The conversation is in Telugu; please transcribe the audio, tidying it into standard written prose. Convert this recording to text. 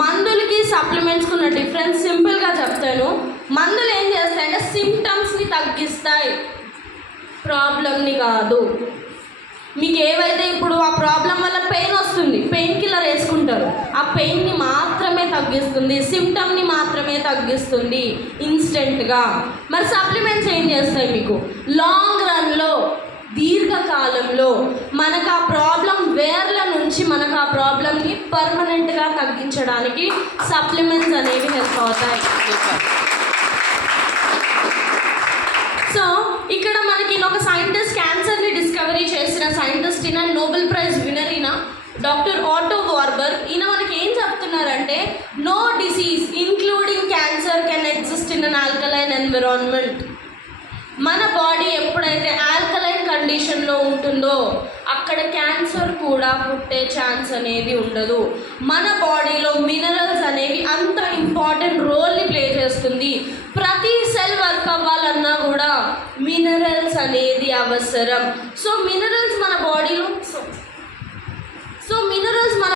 మందులకి సప్లిమెంట్స్కి ఉన్న డిఫరెన్స్ సింపుల్గా చెప్తాను. మందులు ఏం చేస్తాయంటే సిమ్టమ్స్ని తగ్గిస్తాయి, ప్రాబ్లమ్ని కాదు. మీకు ఏవైతే ఇప్పుడు ఆ ప్రాబ్లం వల్ల పెయిన్ వస్తుంది, పెయిన్ కిల్లర్ వేసుకుంటారు, ఆ పెయిన్ని మాత్రమే తగ్గిస్తుంది, సిమ్టమ్ని మాత్రమే తగ్గిస్తుంది ఇన్స్టెంట్గా. మరి సప్లిమెంట్స్ ఏం చేస్తాయి? మీకు లాంగ్ రన్లో, దీర్ఘకాలంలో మనకు ఆ ప్రాబ్లం వేర్ల నుంచి మనకు ఆ ప్రాబ్లంని పర్మనెంట్గా తగ్గించడానికి సప్లిమెంట్స్ అనేవి హెల్ప్ అవుతాయి. సో ఇక్కడ మనకి ఒక సైంటిస్ట్, క్యాన్సర్ని డిస్కవరీ చేసిన సైంటిస్ట్ ఈయన, నోబెల్ ప్రైజ్ విన్నర్ ఈయన, డాక్టర్ ఆటో వార్బర్గ్. ఈయన మనకి ఏం చెప్తున్నారంటే, no disease including cancer can exist in an alkaline environment. మన బాడీ ఎప్పుడైతే ఆల్కలైన్ కండిషన్లో ఉంటుందో అక్కడ క్యాన్సర్ కూడా పుట్టే ఛాన్స్ అనేది ఉండదు. మన బాడీలో మినరల్స్ అనేవి అంత ఇంపార్టెంట్ రోల్ని ప్లే చేస్తుంది. ప్రతి సెల్ వర్క్ అవ్వాలన్నా కూడా మినరల్స్ అనేది అవసరం. So mineral